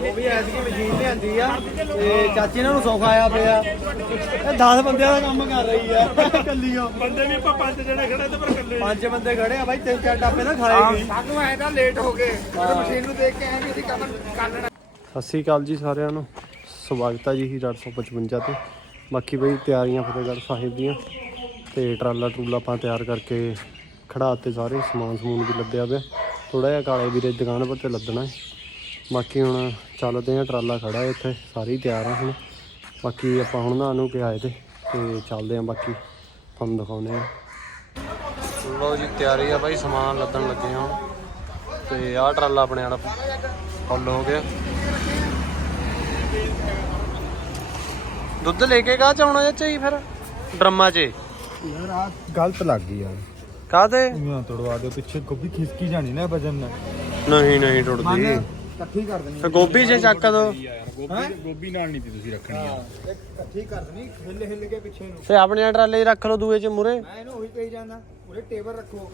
ਉਹ ਵੀ ਐਤਕੀ ਮਸ਼ੀਨ ਲਿਆਂਦੀ ਆ ਤੇ ਚਾਚੀ ਇਹਨਾਂ ਨੂੰ ਸੌਖਾ ਆਇਆ ਪਿਆ। ਇਹ 10 ਬੰਦਿਆਂ ਦਾ ਕੰਮ ਕਰ ਰਹੀ ਆ ਕੱਲੀਓ ਬੰਦੇ ਵੀ ਆਪਾਂ ਪੰਜ ਜਣੇ ਖੜੇ ਤੇ ਪਰ ਇਕੱਲੇ ਪੰਜ ਬੰਦੇ ਖੜੇ ਆ ਬਾਈ ਤਿੰਨ ਚਾਰ ਟਾਪੇ ਨਾ ਖਾਏਗੀ ਸਾਨੂੰ ਐ ਤਾਂ ਲੇਟ ਹੋ ਗਏ। ਮਸ਼ੀਨ ਨੂੰ ਦੇਖ ਕੇ ਐ ਵੀ ਅਸੀਂ ਕੰਮ ਕਰ ਲੈਣਾ। ਸਤਿ ਸ੍ਰੀ ਅਕਾਲ ਜੀ ਸਾਰਿਆਂ ਨੂੰ। ਸਵਾਗਤ ਹੈ ਜੀ ਹੀ 855 ਤੇ। ਬਾਕੀ ਬਈ ਤਿਆਰੀਆਂ ਫਤਿਹਗੜ੍ਹ ਸਾਹਿਬ ਦੀਆਂ ਤੇ ਟਰਾਲਾ ਟਰੂਲਾ ਆਪਾਂ ਤਿਆਰ ਕਰਕੇ ਖੜਾਤੇ ਸਾਰੇ ਸਮਾਨ ਸਮੂਨ ਵੀ ਲੱਦਿਆ ਪਿਆ। ਥੋੜਾ ਜਿਹਾ ਕਾਲੇ ਵੀਰੇ ਦੁਕਾਨ ਪਰ ਤੇ ਲੱਦਣਾ ਹੈ। ਬਾਕੀ ਹੁਣ ਚੱਲਦੇ ਆ ਟਰਾਲਾ ਖੜਾ ਹੈ ਇੱਥੇ ਸਾਰੇ ਤਿਆਰ ਆ ਹੁਣ। ਬਾਕੀ ਆਪਾਂ ਹੁਣ ਨਾ ਨੂੰ ਕੇ ਆਏ ਤੇ ਤੇ ਚੱਲਦੇ ਆ ਬਾਕੀ ਤੁਹਾਨੂੰ ਦਿਖਾਉਂਦੇ ਆ ਲੋ ਜੀ ਤਿਆਰੀ ਆ ਬਾਈ ਸਮਾਨ ਲੱਦਣ ਲੱਗੇ ਹੁਣ। ਤੇ ਆਹ ਟਰਾਲਾ ਆਪਣੇ ਵਾਲਾ ਫੁੱਲ ਹੋ ਗਿਆ। ਦੁੱਧ ਲੈ ਕੇ ਕਾ ਚਾਉਣਾ ਚਾਚਾ ਜੀ ਫਿਰ? ਡਰਮਾਂ 'ਚ ਯਾਰ ਆ ਗਲਤ ਲੱਗ ਗਈ ਯਾਰ। ਕਾਦੇ ਇਹਾਂ ਤੋੜਵਾ ਦਿਓ ਪਿੱਛੇ ਗੋਭੀ ਖਿਸਕੀ ਜਾਣੀ ਨਾ ਵਜਨ ਨਾਲ। ਨਹੀਂ ਨਹੀਂ ਟੁੱਟਦੀ। ਇਕੱਠੀ ਕਰ ਦੇਣੀ ਫਿਰ ਗੋਭੀ 'ਚ ਚੱਕ ਦੋ। ਗੋਭੀ ਗੋਭੀ ਨਾਲ ਨਹੀਂ ਤੀ ਤੁਸੀਂ ਰੱਖਣੀ ਆ। ਇਕੱਠੀ ਕਰ ਦੇਣੀ ਹਿੱਲ ਹਿੱਲ ਕੇ ਪਿੱਛੇ ਨੂੰ। ਤੇ ਆਪਣੇ ਟਰਾਲੇ 'ਚ ਰੱਖ ਲਓ ਦੂਏ 'ਚ ਮੂਰੇ ਮੈਂ ਇਹਨੂੰ ਉਹੀ ਕਹੀ ਜਾਂਦਾ ਉਰੇ ਟੇਬਲ ਰੱਖੋ।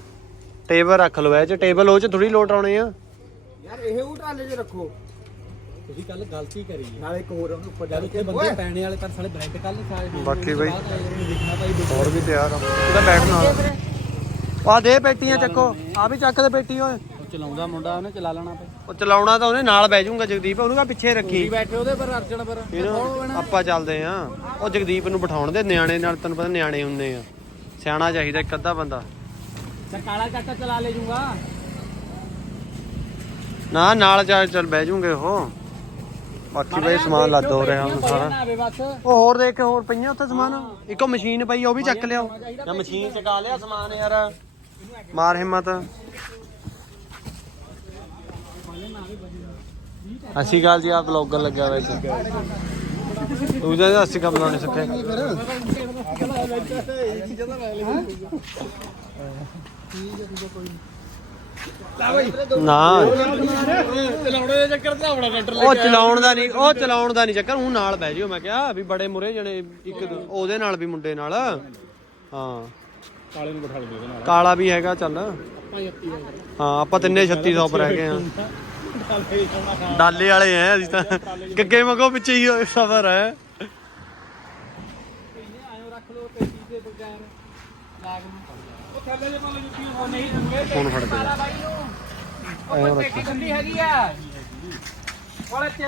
ਟੇਬਲ ਰੱਖ ਲਓ ਇਹ 'ਚ ਟੇਬਲ ਉਹ 'ਚ ਥੋੜੀ ਲੋਟ ਆਉਣੇ ਆ। ਯਾਰ ਇਹ ਉਹ ਟਰਾਲੇ 'ਚ ਰੱਖੋ। ਤੁਸੀਂ ਕੱਲ ਗਲਤੀ ਕਰੀ ਹੈ ਨਾਲੇ ਇੱਕ ਹੋਰ ਉਹਨੂੰ ਉੱਪਰ ਜਦ ਉੱਤੇ ਬੰਦੇ ਪੈਣੇ ਵਾਲੇ ਤਾਂ ਸਾਲੇ ਬ੍ਰੈਂਡ ਕੱਲ ਨਹੀਂ ਖਾਏ ਬਾਕੀ ਬਈ ਦੇਖਣਾ ਭਾਈ ਹੋਰ ਵੀ ਤਿਆਰ ਆ। ਇਹਦਾ ਬੈਠਣਾ। ਆ ਦੇ ਪੇਟੀਆਂ ਚੱਕੋ। ਆ ਵੀ ਚੱਕ ਦੇ ਪੇਟੀ ਓਏ। ਚਲਾਉਂਦਾ ਮੁੰਡਾ ਉਹਨੇ ਚਲਾ ਲੈਣਾ ਭਾਈ ਉਹ ਚਲਾਉਣਾ ਤਾਂ ਉਹਨੇ ਨਾਲ ਬਹਿ ਜਾਊਗਾ ਜਗਦੀਪ ਉਹਨੂੰ ਕਾ ਪਿੱਛੇ ਰੱਖੀ। ਬੈਠੇ ਉਹਦੇ ਪਰ ਅਰਜਣ ਪਰ। ਆਪਾਂ ਚੱਲਦੇ ਆ ਉਹ ਜਗਦੀਪ ਨੂੰ ਬਿਠਾਉਣ ਦੇ ਨਿਆਣੇ ਨਾਲ ਤੈਨੂੰ ਪਤਾ ਨਿਆਣੇ ਹੁੰਦੇ ਆ। ਸਿਆਣਾ ਚਾਹੀਦਾ ਇੱਕ ਅੱਧਾ ਬੰਦਾ। ਕਾਲਾ ਚਾਚਾ ਚਲਾ ਲੈ ਜੂਗਾ। ਨਾ ਨਾਲ ਚੱਲ ਚੱਲ ਬਹਿ ਜੂਗੇ ਉਹ। ਬਾਕੀ ਬਈ ਸਮਾਨ ਲੱਦ ਹੋ ਰਿਹਾ ਹੁਣ ਸਾਰਾ। ਬਸ। ਉਹ ਹੋਰ ਦੇਖ ਹੋਰ ਪਈਆਂ ਉੱਥੇ ਸਮਾਨ। ਇੱਕੋ ਮਸ਼ੀਨ ਪਈ ਉਹ ਵੀ ਚੱਕ ਲਿਓ ਜਾਂ ਮਸ਼ੀਨ ਚਕਾ ਲਿਆ ਸਮਾਨ ਯਾਰ। ਮਾਰ ਹਿੰਮਤ। ਅਸੀਂ ਗੱਲ ਜੀ ਆ ਬਲੌਗਰ ਲੱਗਿਆ ਹੋਇਆ ਸੀ ਤੂੰ ਜਾਂ ਅਸੀਂ ਕੰਮ ਲਾਉਣੇ ਸਿੱਖੇ ਨਾ। ਉਹ ਚਲਾਉਣ ਦਾ ਨਹੀਂ, ਉਹ ਚਲਾਉਣ ਦਾ ਨਹੀਂ ਚੱਕਰ ਉਹ ਨਾਲ ਬਹਿ ਜਿਓ, ਮੈਂ ਕਿਹਾ ਵੀ ਬੜੇ ਮੁਰੇ ਜਣੇ ਇੱਕ ਉਹਦੇ ਨਾਲ ਵੀ ਮੁੰਡੇ ਨਾਲ। ਹਾਂ। ਕਾਲੇ ਨੂੰ ਬਿਠਾ ਲਓ ਉਹਦੇ ਨਾਲ ਕਾਲਾ ਵੀ ਹੈਗਾ, ਚੱਲ। ਹਾਂ, ਆਪਾਂ ਤਿੰਨੇ 3600 ਪਰ ਹੈਗੇ ਆ। ਡਾਲੇ ਵਾਲੇ ਆ ਅਸੀਂ ਤਾਂ। ਗੱਗੇ ਮਗੋ ਪਿੱਛੇ ਹੀ ਸਫਰ ਹੈ ਆਇਓ ਰੱਖ ਲੋ ਪੇਟੀ ਦੇ ਬਗੈਰ। ਲਾਗ ਨੂੰ। ਉਹ ਥੱਲੇ ਦੇ ਪਾਲੇ ਜੁੱਤੀਆਂ ਉਹ ਨਹੀਂ ਦੂੰਗੇ ਫੋਨ ਫੜ ਕੇ ਉਹ ਪੇਟੀ ਖੁੱਲੀ ਹੈਗੀ ਆ। ਕੋਲੇ ਚ।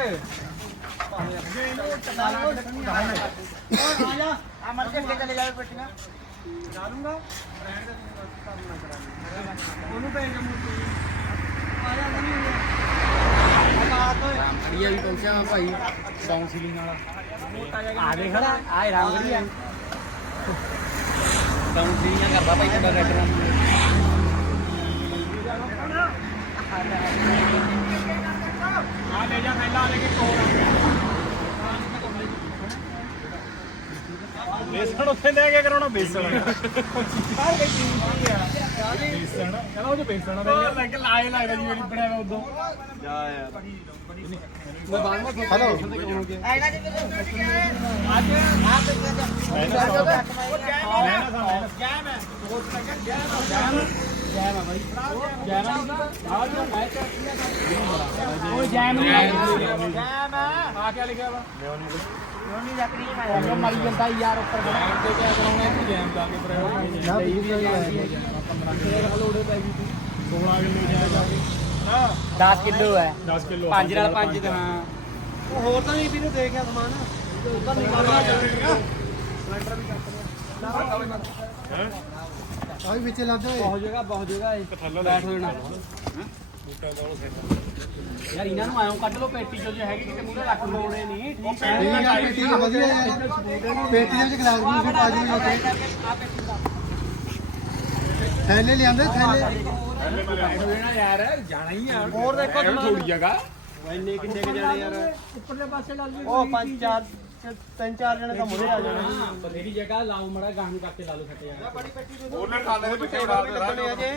ਆ ਮਰ ਕੇ ਚਲੇ ਜਾਵੇ ਪੱਟੀਆਂ। ਉਹਨੂੰ ਭੇਜ ਅੜੀਆ ਵੀ ਪਹੁੰਚਿਆ ਵਾਂ ਭਾਈ ਡਾਊਨ ਸੀਲਿੰਗ ਵਾਲਾ। ਆ ਦੇਖ ਲੈ ਆ ਰੰਗੜੀ ਆ ਡਾਊਨ ਸੀਲਿੰਗ ਕਰਦਾ ਭਾਈ ਤੁਹਾਡਾ ਰੈਟਰ ਆ ਲੈ ਜਾ ਮੈਲਾ ਲੈ ਕੇ ਕੋਲ ਬੇਸਣ ਉੱਥੇ ਲੈ ਕੇ ਕਰਾਉਣਾ ਬੇਸਣ ਬੇਸਣ ਕਹਿੰਦਾ ਉਹ ਜੋ ਬੇਸਣ ਦਾ ਯਾਰ ਲੱਗ ਲਾਏ ਲੱਗਦਾ ਜੀ ਮੇਰੀ ਬਣਿਆ ਵਾ ਉਦੋਂ ਜਾ ਯਾਰ ਉਹ ਜੈਮ ਨਹੀਂ ਜੈਮ ਆ ਕੇ ਲਿਖਿਆ ਵਾ ਨਹੀਂ ਰੱਖਣੀ ਉਹ ਮਰੀ ਜਾਂਦਾ ਯਾਰ ਉੱਪਰ ਬਣਾ ਕੇ ਕਿਆ ਕਰਾਉਣਾ ਤੂੰ ਜੈਮ ਲਾ ਕੇ ਪਰ ਨਾ ਵੀ। ਲੋੜੇ ਪੈ ਗਈ 16 ਕਿਲੋ ਜਾਏਗਾ ਹਾਂ 10 ਕਿਲੋ ਹੈ। 10 ਕਿਲੋ 5 ਨਾਲ 5 ਤੇ। ਹਾਂ ਉਹ ਹੋਰ ਤਾਂ ਨਹੀਂ ਵੀ ਨੂੰ ਦੇਖਿਆ ਸਮਾਨ। ਉਧਰ ਨਿਕਲਣਾ ਆ ਵੀ ਵਿੱਚ ਲੱਦ ਬਹੁਤ ਜਗ੍ਹਾ ਬਹੁਤ ਜਗ੍ਹਾ ਹੈ ਬੈਠ ਹੋ ਜਾਣਾ ਯਾਰ ਇਹਨਾਂ ਨੂੰ ਆਇਓ ਕੱਢ ਲਓ ਪੇਟੀ ਚੋਂ ਜੇ ਹੈਗੀ ਕਿਤੇ ਮੂਹਰੇ ਰੱਖ ਲੋੜੇ ਨਹੀਂ। ਠੀਕ ਹੈ ਪੇਟੀ ਵਧੀਆ ਯਾਰ ਪੇਟੀ ਦੇ ਵਿੱਚ ਗਲਾਸ ਵੀ ਪਾ ਉੱਥੇ ਥੈਲੇ ਲਿਆਂਦੇ ਥੈਲੇ। ਬੈਠ ਹੋ ਜਾਣਾ ਯਾਰ ਜਾਣਾ ਹੀ ਆ। ਹੋਰ ਦੇਖੋ ਥੋੜੀ ਜਗ੍ਹਾ ਇੰਨੇ ਕਿੰਨੇ ਕ ਜਾਣੇ ਯਾਰ। ਉੱਪਰਲੇ ਪਾਸੇ ਲਾ ਲਈ ਉਹ ਪੰਜ ਚਾਰ ਤਿੰਨ ਚਾਰ ਜਣੇ ਤਾਂ ਮੁਰੇ ਆ ਜਾਣੇ। ਬਥੇਰੀ ਜਗ੍ਹਾ ਲਾਓ ਮੜਾ ਗਾਂ ਨੂੰ ਕਰਕੇ ਲਾ ਲਓ ਸੱਟੇ ਯਾਰ ਉਹਨੇ ਖਾਣੇ ਦੇ ਪਿੱਛੇ ਟੇਬਲ ਵੀ ਲੱਗਣੇ ਅਜੇ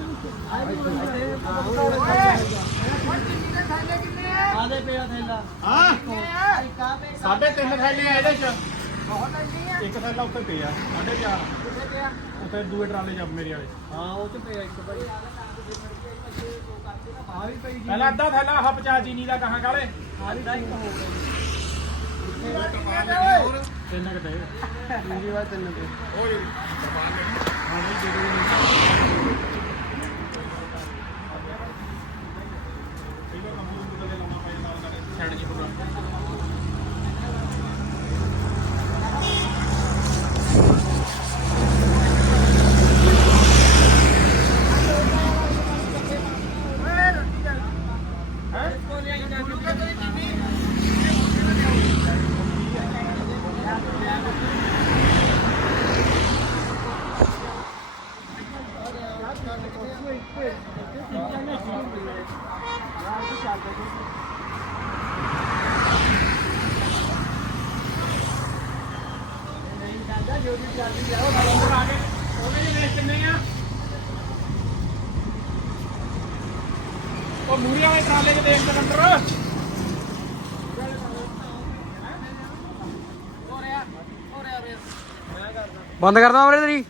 ਆਦੇ ਪਿਆ ਥੈਲਾ ਹਾਂ ਸਾਢੇ ਤਿੰਨ ਥੈਲੇ ਆ ਇਹਦੇ ਚ ਇੱਕ ਥੈਲਾ ਉੱਤੇ ਪਿਆ ਸਾਢੇ ਚਾਰ ਉੱਤੇ ਦੂਏ ਟਰਾਲੇ ਚ ਮੇਰੇ ਵਾਲੇ ਹਾਂ ਉਹ ਤੇ ਪਿਆ ਇੱਕ ਭਾਈ ਆ ਵੀ ਪਈ ਪਹਿਲਾਂ ਅੱਧਾ ਥੈਲਾ ਆਹ 50 ਚੀਨੀ ਦਾ ਕਹਾਂ ਕਾਲੇ ਆਲੀ ਇੱਕ ਹੋ ਗਈ ਤਿੰਨ ਕਿਤੇ ਦੂਜੀ ਵਾਰ ਤਿੰਨ ਤੇ ਉਹਨੇ ਜਿਹੜੇ ਕਿੰਨੇ ਆ ਉਹ ਮੂਰੀਆਂ ਵਾਲੇ ਟਰਾਲੇ 'ਚ ਦੇਖ ਸਿਲੰਡਰ ਬੰਦ ਕਰਦਾ ਵੀਰੇ ਤੇਰੀ।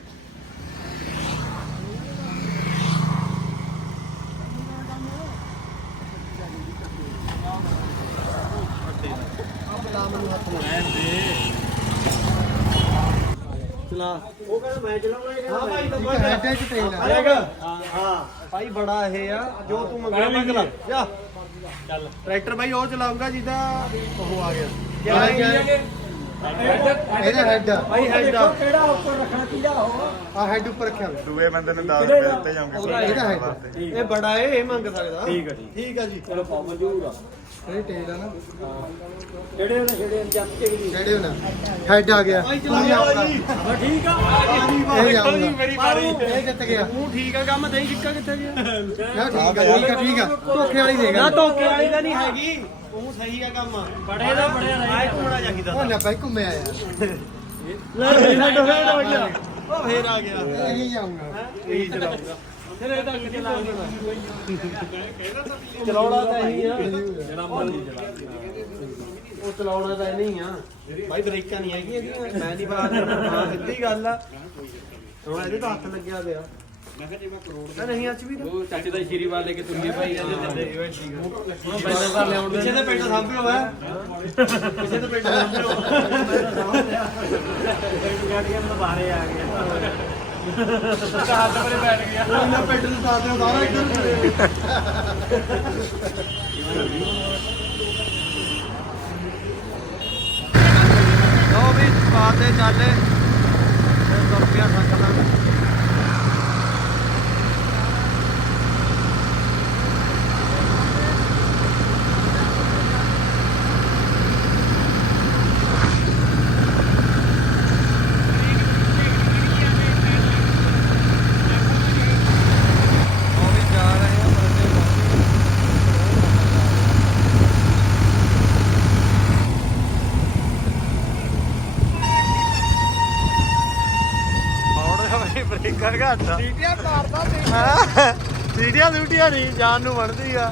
ਚਲਾ ਉਹ ਕਹਿੰਦਾ ਮੈਂ ਚਲਾਉਣਾ ਹਾਂ ਭਾਈ ਤਾਂ ਹੈਡੇ ਚ ਤੇਲ ਆ ਹਾਂ। ਭਾਈ ਬੜਾ ਇਹ ਆ ਜੋ ਤੂੰ ਮੰਗਿਆ ਮੰਗ ਲਾ। ਜਾ। ਚੱਲ। ਟਰੈਕਟਰ ਭਾਈ ਉਹ ਚਲਾਉਂਗਾ ਜਿਹਦਾ ਉਹ ਆ ਗਿਆ। ਕਿਆ ਕਿਆ ਇਹਦਾ ਹੈਡ ਆ। ਭਾਈ ਹੈਡ ਆ। ਕਿਹੜਾ ਉੱਪਰ ਰੱਖਣਾ ਕਿਹਦਾ ਉਹ ਆ? ਹੈਡ ਉੱਪਰ ਰੱਖਿਆ ਹੋਇਆ। ਦੂਏ ਬੰਦੇ ਨੇ 10 ਰੁਪਏ ਦਿੱਤੇ ਜਾਉਂਗੇ ਇਹਦਾ ਹੈਡ ਇਹ ਬੜਾ ਇਹ ਇਹ ਮੰਗ ਸਕਦਾ। ਠੀਕ ਆ ਜੀ। ਠੀਕ ਆ ਜੀ। ਚਲੋ ਪਾ ਮਨਜ਼ੂਰ ਆ। ਇਹ ਟੇਲ ਆ ਨਾ। ਜਿਹੜੇ ਉਹਨੇ ਜਿਹੜੇ ਜੱਟ ਕੇ ਵੀ ਜਿਹੜੇ ਨਾ ਹੈਡ ਆ ਗਿਆ। ਬਸ ਠੀਕ ਆ। ਇਹ ਜਾਊਗਾ ਮੇਰੀ ਵਾਰੀ। ਇਹ ਜਿੱਤ ਗਿਆ। ਤੂੰ ਠੀਕ ਆ ਕੰਮ ਦਹੀਂ ਟਿੱਕਾ ਕਿੱਥੇ ਗਿਆ? ਨਾ ਠੀਕ ਆ ਠੀਕ ਆ ਠੀਕ ਆ। ਧੋਖੇ ਵਾਲੀ ਦੇਗਾ ਨਾ ਧੋਕੇ ਵਾਲੀ ਤਾਂ ਨਹੀਂ ਹੈਗੀ। ਉਹ ਸਹੀ ਆ ਕੰਮ। ਬੜੇ ਦਾ ਬੜਿਆ ਆਏ ਘੁੰਮਣਾ ਚਾਹੀਦਾ ਉਹ ਨਾ ਭਾਈ ਘੁੰਮਿਆ ਯਾਰ ਲੈ ਫੇਰ ਫੇਰ ਹੋ ਗਿਆ। ਉਹ ਫੇਰ ਆ ਗਿਆ। ਇਹ ਜਾਊਗਾ। ਇਹੀ ਚਲਾਉਂਗਾ ਫਿਰ ਇਹ ਤਾਂ ਕਿੱਥੇ ਲਾਉਂਦਾ ਚਲਾਉਣਾ ਤਾਂ ਇਹੀ ਆ। ਜਿਹੜਾ ਮਰਜ਼ੀ ਉਹ ਚਲਾਉਣਾ ਤਾਂ ਨਹੀਂ ਆ। ਭਾਈ ਬ੍ਰੇਕਾਂ ਨਹੀਂ ਹੈਗੀਆਂ ਇਹਦੀਆਂ। ਮੈਂ ਨਹੀਂ ਬਾਤ ਹਾਂ ਸਿੱਧੀ ਗੱਲ ਆ। ਹੁਣ ਇਹਦੇ ਤਾਂ ਹੱਥ ਲੱਗਿਆ ਪਿਆ। ਮੈਂ ਕਿਹਾ ਜੇ ਮੈਂ ਕਰੋੜ ਨਹੀਂ ਅੱਜ ਵੀ ਉਹ ਚਾਚੇ ਦਾ ਸ਼ੀਰੀ ਵਾਲ ਲੈ ਕੇ ਤੁੰਗੇ ਭਾਈ। ਹੁਣ ਬੈਨਰ ਤਾਂ ਲਿਆਉਣ ਪਿੱਛੇ ਤੇ ਪਿੰਡ ਸਾਂਭਿਓ ਹੈ। ਪਿੱਛੇ ਤੇ ਪਿੰਡ ਸਾਂਭਿਓ। ਗਾੜੀਆਂ ਤੋਂ ਬਾਹਰੇ ਆ ਗਿਆ ਕਾਰ ਤੇ ਬੈਠ ਗਿਆ। ਉਹਨਾਂ ਪਿੰਡ ਨੂੰ ਸਾਰਾ ਇੱਧਰ। ਲੋ ਵੀ ਬਾਤ ਤੇ ਚੱਲੇ ਵੀ ਜਾ ਰਹੇ ਆ ਬੰਦੇ ਔੜ ਹੋਈ ਘਾਟਾ ਸੀਟੀਆਂ ਮਾਰਦਾ ਸੀ ਸੀਟੀਆਂ ਸੂਟੀਆਂ ਨਹੀਂ ਜਾਨ ਨੂੰ ਬਣਦੀ ਆ।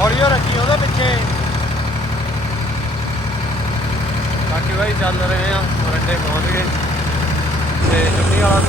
ਔੜੀਓ ਰੱਖੀ ਉਹਦੇ ਪਿੱਛੇ। ਬਾਕੀ ਭਾਈ ਚੱਲ ਰਹੇ ਆ ਮਰੰਡੇ ਪਹੁੰਚ ਗਏ। ਤੇ ਚੁੰਨੀ ਵਾਲਾ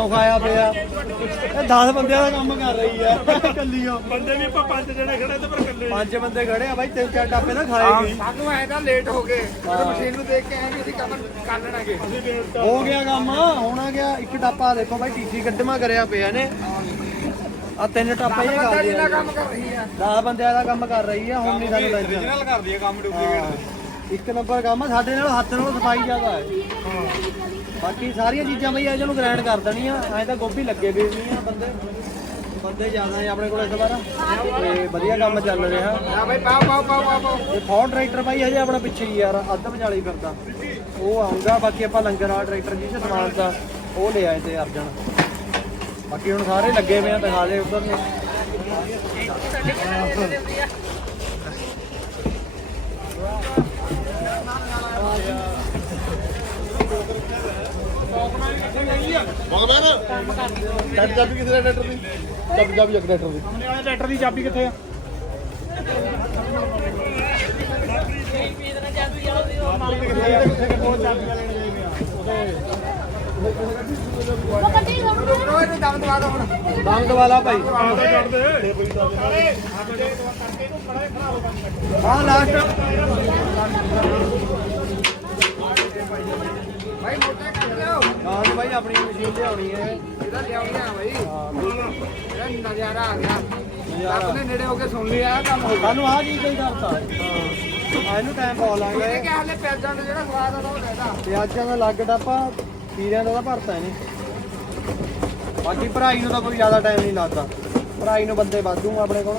ਨੂੰ ਆਇਆ ਪਿਆ। ਇਹ 10 ਬੰਦਿਆਂ ਦਾ ਕੰਮ ਕਰ ਰਹੀ ਆ। ਕੱਲੀਓ ਬੰਦੇ ਵੀ ਆਪਾਂ ਪੰਜ ਜਣੇ ਖੜੇ ਤੇ ਪਰ ਇਕੱਲੇ ਪੰਜ ਬੰਦੇ ਖੜੇ ਆ ਬਾਈ ਤਿੰਨ ਚਾਰ ਟਾਪੇ ਤਾਂ ਖਾਏਗੀ ਸਾਨੂੰ ਐ ਤਾਂ ਲੇਟ ਹੋ ਗਏ। ਮਸ਼ੀਨ ਨੂੰ ਦੇਖ ਕੇ ਐ ਵੀ ਅਸੀਂ ਕੰਮ ਕਰ ਲੈਣਾਗੇ। ਹੋ ਗਿਆ ਕੰਮ ਹੋਣਾ ਗਿਆ। ਇੱਕ ਟਾਪਾ ਦੇਖੋ ਬਾਈ ਟੀਸੀ ਕੱਢਮਾ ਕਰਿਆ ਪਿਆ ਨੇ। ਆ ਤਿੰਨ ਟਾਪੇ ਇਹ ਕਰ ਰਹੀ ਆ। 10 ਬੰਦਿਆਂ ਦਾ ਕੰਮ ਕਰ ਰਹੀ ਆ ਹੁਣ ਨਹੀਂ ਸਾਨੂੰ ਲੱਗਦਾ। ਨਾਲ ਕਰਦੀ ਆ ਕੰਮ ਡੁਪਲੀਕੇਟ ਇੱਕ ਨੰਬਰ ਕੰਮ ਆ, ਸਾਡੇ ਨਾਲ ਹੱਥ ਨਾਲ ਸਫ਼ਾਈ ਜ਼ਿਆਦਾ ਹੈ। ਬਾਕੀ ਸਾਰੀਆਂ ਚੀਜ਼ਾਂ ਬਈ ਇਹਨਾਂ ਨੂੰ ਗ੍ਰਾਈਂਡ ਕਰ ਦੇਣੀਆਂ ਐਂ ਤਾਂ ਗੋਭੀ ਲੱਗੇ ਵੀ ਨਹੀਂ ਆ ਬੰਦੇ। ਬੰਦੇ ਜ਼ਿਆਦਾ ਹੈ ਆਪਣੇ ਕੋਲ ਇਸ ਵਾਰ। ਤੇ ਵਧੀਆ ਕੰਮ ਚੱਲ ਰਿਹਾ। ਆ ਬਈ ਪਾਓ ਪਾਓ ਪਾਓ ਪਾਓ ਤੇ ਫੋਰ ਟਰੈਕਟਰ ਬਾਈ ਹਜੇ ਆਪਣਾ ਪਿੱਛੇ ਹੀ ਯਾਰ ਅੱਧ ਵਿਚਾਲੀ ਫਿਰਦਾ। ਉਹ ਆਉਂਗਾ ਬਾਕੀ ਆਪਾਂ ਲੰਗਰ ਵਾਲਾ ਟਰੈਕਟਰ ਜਿਸ ਸਮਾਨ ਦਾ ਉਹ ਲੈ ਆਏ ਤੇ ਅਰਜਨ। ਬਾਕੀ ਹੁਣ ਸਾਰੇ ਲੱਗੇ ਹੋਏ ਆ ਦਿਖਾ ਦੇ ਉਧਰ ਨੇ। ਟੱਟ ਚਾਬੀ ਕਿੱਥੇ ਦਾ ਟਰੈਕਟਰ ਦੀ ਚਾਬੀ ਚਾਬੀ ਇੱਕ ਟਰੈਕਟਰ ਦੀ ਸਾਹਮਣੇ ਵਾਲੇ ਟਰੈਕਟਰ ਦੀ ਚਾਬੀ ਕਿੱਥੇ ਆ। ਦਮ ਦਵਾ ਭਾਈ ਹਾਂ ਲਾਸਟ ਭਾਈ ਮੋਟਾ ਕਰ ਲਿਓ ਹਾਂ ਜੀ ਭਾਈ ਆਪਣੀ ਮਸ਼ੀਨ ਲਿਆਉਣੀ ਹੈ। ਇਹਦਾ ਲਿਆਉਣੀ ਆ ਭਾਈ ਹਾਂ। ਇਹ ਨਜ਼ਾਰਾ ਆ ਗਿਆ। ਰੱਬ ਨੇ ਨੇੜੇ ਹੋ ਕੇ ਸੁਣ ਲਿਆ ਕੰਮ ਹੋ ਗਿਆ। ਸਾਨੂੰ ਆਹ ਚੀਜ਼ ਦਾ ਹੀ ਕਰਤਾ ਹਾਂ। ਇਹਨੂੰ ਟਾਈਮ ਪਾ ਇਹਨੇ ਲਾਂਗੇ ਕਿਹਾ ਹਲੇ ਪਿਆਜ਼ਾਂ ਦਾ ਜਿਹੜਾ ਸਵਾਦ ਆ ਉਹ ਦੇਦਾ ਪਿਆਜ਼ਾਂ ਦਾ ਲੱਗ ਡੱਪਾ ਖੀਰਿਆਂ ਦਾ ਤਾਂ ਭਰਤਾ ਇਹਨੇ। ਬਾਕੀ ਭਰਾਈ ਨੂੰ ਤਾਂ ਕੋਈ ਜ਼ਿਆਦਾ ਟਾਈਮ ਨਹੀਂ ਲੱਗਦਾ। ਭਰਾਈ ਨੂੰ ਬੰਦੇ ਵਾਧੂ ਆਪਣੇ ਕੋਲ।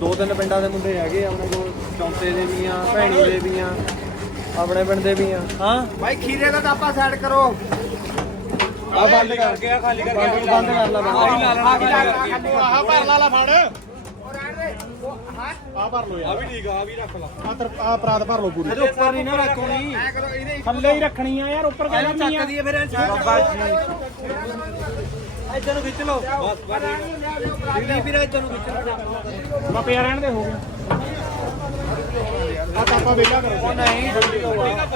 ਦੋ ਤਿੰਨ ਪਿੰਡਾਂ ਦੇ ਮੁੰਡੇ ਹੈਗੇ ਆਪਣੇ ਕੋਲ। ਚੌਂਤੇ ਦੇ ਵੀ ਆ ਭੈਣੀ ਦੇ ਵੀ ਆ। ਆਪਣੇ ਪਿੰਡ ਦੇ ਵੀ ਆ। ਹਾਂ? ਭਾਈ ਖੀਰੇ ਦਾ ਡੱਬਾ ਸਾਈਡ ਕਰੋ। ਆ ਬੰਦ ਕਰ। ਗਿਆ ਖਾਲੀ ਕਰ ਬੰਦ ਕਰ ਲਾ ਬੰਦ ਆਹ ਭਰ ਲਾ ਲਾ ਫੜ ਉਹ ਰਹਿਣ ਦੇ ਉਹ ਹਾਂ ਆ ਭਰ ਲੋ ਯਾਰ। ਆ ਵੀ ਠੀਕ ਆ ਆ ਵੀ ਰੱਖ ਲਾ। ਆ ਤਰ ਆ ਪਰਾਤ ਭਰ ਲੋ ਪੂਰੀ। ਇਹਦੇ ਉੱਪਰ ਨਹੀਂ ਨਾ ਰੱਖਣੀ। ਐ ਕਰੋ ਇਹਦੇ ਥੱਲੇ ਹੀ ਰੱਖਣੀ ਆ ਯਾਰ ਉੱਪਰ ਇਹਨੂੰ ਚੱਕ ਦਈਏ ਫਿਰ ਬਾਬਾ ਜੀ। ਇੱਧਰ ਨੂੰ ਖਿੱਚ ਲਓ। ਬਸ ਬਸ। ਵੀਰ ਇੱਧਰ ਨੂੰ ਖਿੱਚ ਲਓ। ਪਿਆ ਰਹਿਣ ਦੇ ਹੋ ਗਿਆ। ਆ ਟਾਪਾ ਵੇਲਾ ਕਰੋ ਉਹ ਨਹੀਂ ਜਲਦੀ ਹੋਊਗਾ